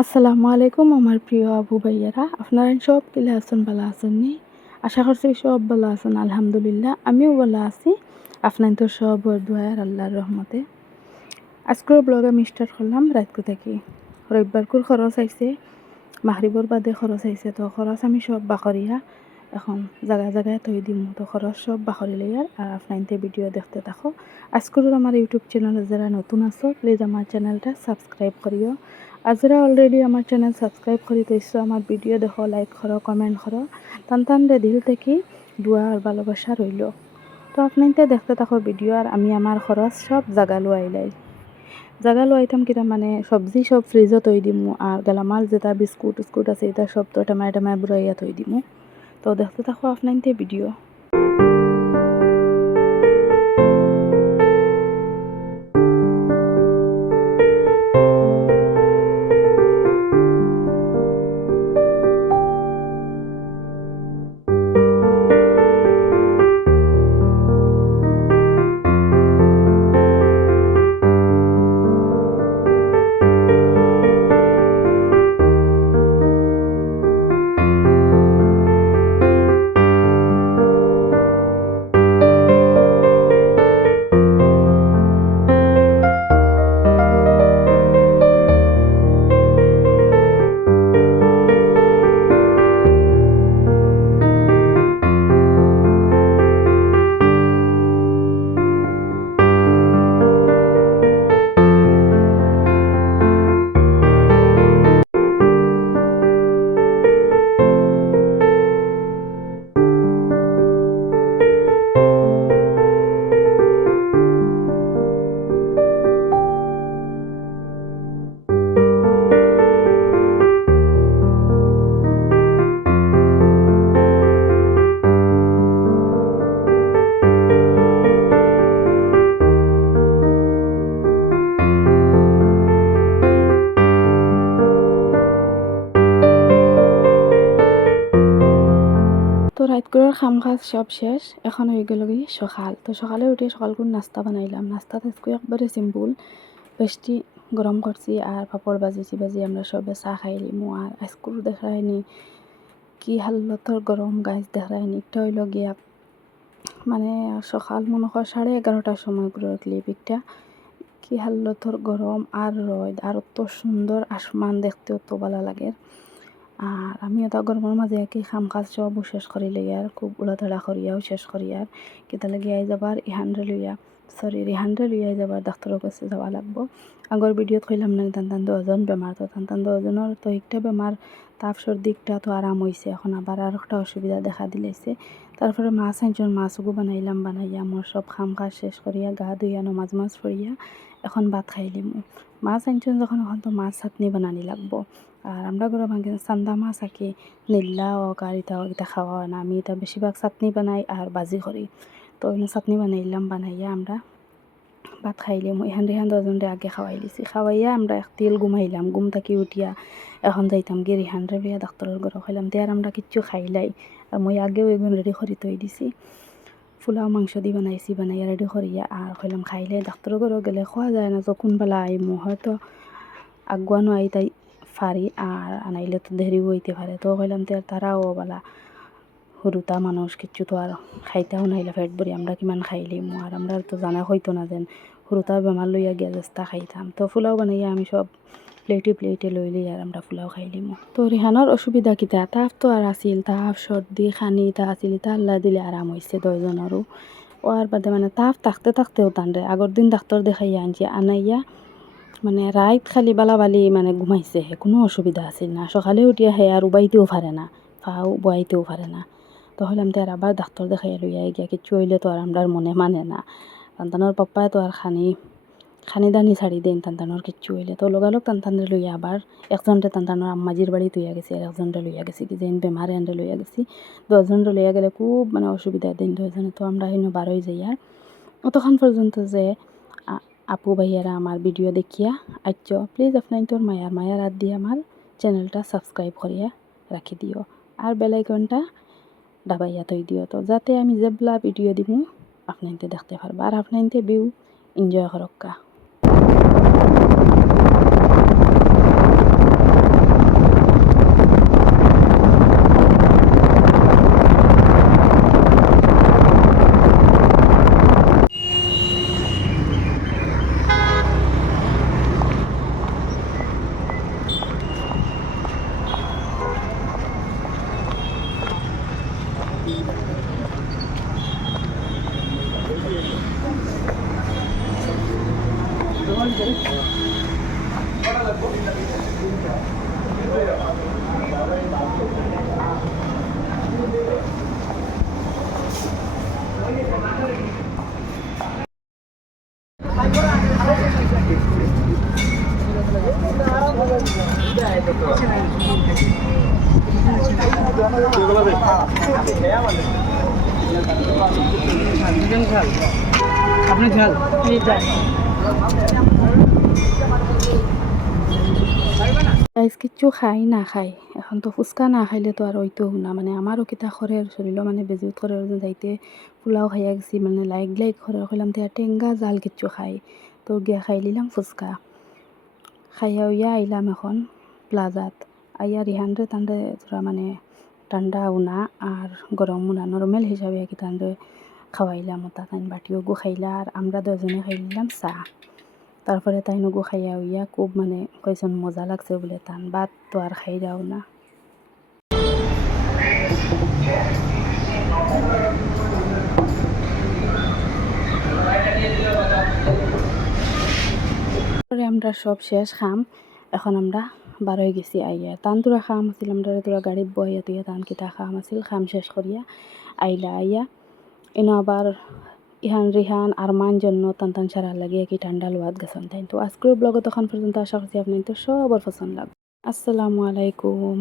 আসসালামু আলাইকুম আমার প্রিয় আবু ভাইয়ারা, আপনারা সব কিলা আছেন, ভালো আছেন নি? আশা করছি সব ভালো আছেন। আলহামদুলিল্লাহ আমিও ভালো আছি। আপনার তো সব দোয়ার আল্লাহর রহমতে। আজকের ব্লগ আমি স্টার্ট করলাম রাতকু থেকে। রবিবারকুর খরচ আইছে, মাহরিবর বাদে খরচ আইছে। তো খরচ আমি সব বাকরিয়া এখন জায়গায় জায়গায় থই দিম। তো খরচ সব বাকরি লইয়ার আর আপনার ভিডিও দেখতে থাকো। আজকের আমার ইউটিউব চ্যানেলে যারা নতুন আছো প্লিজ আমার চ্যানেলটা সাবস্ক্রাইব করিও। আর যারা অলরেডি আমার চ্যানেল সাবস্ক্রাইব করে দিয়েছো আমার ভিডিও দেখো, লাইক করো, কমেন্ট করো। টান দিল থেকে দোয়া আর ভালোবাসা রইল। তো আপনাইতে দেখতে থাকো ভিডিও আর আমি আমার খরচ সব জাগালো আইলাই। জাগালো আইতাম কিনা মানে সবজি সব ফ্রিজও থই দিমু আর গেলামাল যেটা বিস্কুট আছে এটা সব তো টামায় বুড়াইয়া থই দিমু। তো দেখতে থাকো আপনাইতে ভিডিও। তো রাতগুলোর খাম খাজ সব শেষ, এখন হয়ে গেল কি সকাল। তো সকালে উঠে সকালগুলো নাস্তা বানাইলাম। নাস্তা আজকে একবারে সিম্পল, পেস্টি গরম করছি আর পাপড় বাজি আমরা সবে চা খাইলিমু। আর আজকুর দেখায়নি কি হালতর গরম গাছ দেখায়নি। একটা হইল গিয়া মানে সকাল মনে হয় 11:30টার সময় করে ক্লিপিকটা কি হালতর গরম আর রোদ আর অত সুন্দর আসমান দেখতে অত ভালো লাগে। আর আমি এটা গরমের মাঝে কি খাম কাজ সব শেষ করি লইয়ার খুব উড়াতাড়া করিয়াও শেষ করিয়ার কেতা লাগিয়ে যাবার রিহানরে লইয়া যাবার ডাক্তারের কাছে যাওয়া লাগবো। আগর ভিডিওত কইলাম না টান 10জন বেমার। তো টান 10জনের তো একটা বেমার তাপ সর্দিকটা তো আরাম হয়েছে, এখন আবার আর একটা অসুবিধা দেখা দিলেছে। তারপরে মাছ আনজন, মাছগু বানাইয়া আমার সব খাম কাজ শেষ করিয়া গা ধুইয়া নমাজ পড়িয়া এখন ভাত খাইলিম। মাছ আনজন যখন এখন তো মাছ চাটনি বানানি লাগবো। আর আমরা ঘরে ভাঙি চান্দা মাছ আঁকি নীল্লা হোক আর এটা খাওয়া হয় না। আমি এটা বেশিরভাগ চাটনি বানাই আর বাজি করি। তো চাটনি বানাইয়া আমরা ভাত খাইলাম। এখান 10জনরে আগে খাওয়াই দিছি। খাওয়াইয়া আমরা একতিল ঘুমাইলাম। ঘুম থাকি উঠিয়া এখন যাইতাম গিয়ে রিহানরে বিয়া ডাক্তারের ঘরে খাইলাম। আর আমরা কিচ্ছু খাইলাই। আর মই আগেও এগুলো রেডি করে তৈ দিছি। ফুলাও মাংস দি বানাইয়া রেডি করিয়া আর কইলাম খাইলে ডাক্তারের ঘরে গেলে খাওয়া যায় না। যখন বেলা আইমু হয়তো আগুয়ানো আইতাই ফারি আর আনাইলে তো দেরি হইতে পারে। তো কইলাম তারাও বলা সরুতা মানুষ কিচ্ছু তো আর খাইতেও নাইলে পেট ভরি আমরা কিমান খাইলিম। আর আমরা তো জানা হইতো না যেন সরুতা বেমার লইয়া গিয়া চেষ্টা খাইতাম। তো ফুলাও বানাইয়া আমি সব প্লেটে লইলি আর আমরা ফুলাও খাইলিম। তো রিহানোর অসুবিধা কিতা তাপ তো আর আসিল, তাপ সর্দি খানি তা আসিল, তা আল্লাহ দিলে আরাম হয়েছে 10জনেরও। ও আর বাদে মানে তাপ থাকতেও টানরে আগর দিন ডাক্তার দেখাইয়া আনছি আনাইয়া মানে রাইত খালি বালাবালি মানে ঘুমাইছে, হে কোনো অসুবিধা আছিল না। সকালে উঠিয়া হে আর উবাইতেও পারে না, ফাও বয়াইতেও পারে না। তো হলাম আর আবার ডাক্তার দেখাইয়া লইয়া গিয়া কিচ্ছু হইলে তো আর আমরার মনে মানে না। তানতানোর পাপ্পায় তো আর খানি দানি ছাড়ি দেন তানতানোর কিচ্ছু হইলে। তো লগালগ তানতানরে লইয়া আবার একজনরে তানতানোর আম্মাজির বাড়ি লইয়া গেছি আর একজনরে লইয়া গেছি কি যেন বেমারে আনরে লইয়া গেছি। 10জনরে লইয়া গেলে খুব মানে অসুবিধা দেন 10জনে। তো আমরা হেন বারোই যাই আর অতক্ষণ পর্যন্ত যে আপু ভাইয়ারা আমার ভিডিও দেখিয়া আচ্ছা প্লিজ আপনার তোর মায়ার হাত দিয়ে আমার চ্যানেলটা সাবস্ক্রাইব করিয়া রাখি দিও আর বেল আইকনটা দাবাইয়া থই দিও। তো যাতে আমি যেবলা ভিডিও দিব আপনাইতে দেখতে পারবা আর আপনাইতে ভিউ এনজয় করক্কা। আপনি ঝাল গাইজ কিচ্ছু খাই না খাই এখন তো ফুচকা না খাইলে তো আর ওইতো না মানে আমারও কিতা খরের শরীর মানে বেজুত খরের যাইতে পোলাও খাইয়া গেছি মানে লাইক লাইক খরের খাইলাম তো টেঙ্গা জাল কিচ্ছু খাই তো গিয়া খাই নিলাম ফুচকা খাইয়া উইয়া আইলাম এখন প্লাজাত আইয়া রিহানরে তানরে তোরা মানে ঠান্ডা উনা আর গরম উনা নর্মেল হিসাবে কি তানরে খাওয়াইলাম ওটা তাই বাটিও গু খাইলা আর আমরা দুজনে খাই নিলাম চা তারপরে তাই নগু খাইয়া উইয়া খুব মানে কইসন মজা লাগছে বলে তান ভাত তো আর খাই যাও না পরে আমরা সব শেষ খাম এখন আমরা বারোই গেছি আইয়া তান তোরা খাম আছিল আমরা তোরা গাড়িত বইয়া তুইয়া তান কিতা খাম আছিল খাম শেষ করিয়া আইলা আইয়া এনে আবার ইহান রিহান আরমান জন্য টান টান সারা লাগিয়ে কি ঠান্ডা লোয়াত গেছেন তাই তো আজকের ব্লগে তখন পর্যন্ত আশা করছি আপনি তো সবার পছন্দ লাগবে আসসালামু আলাইকুম।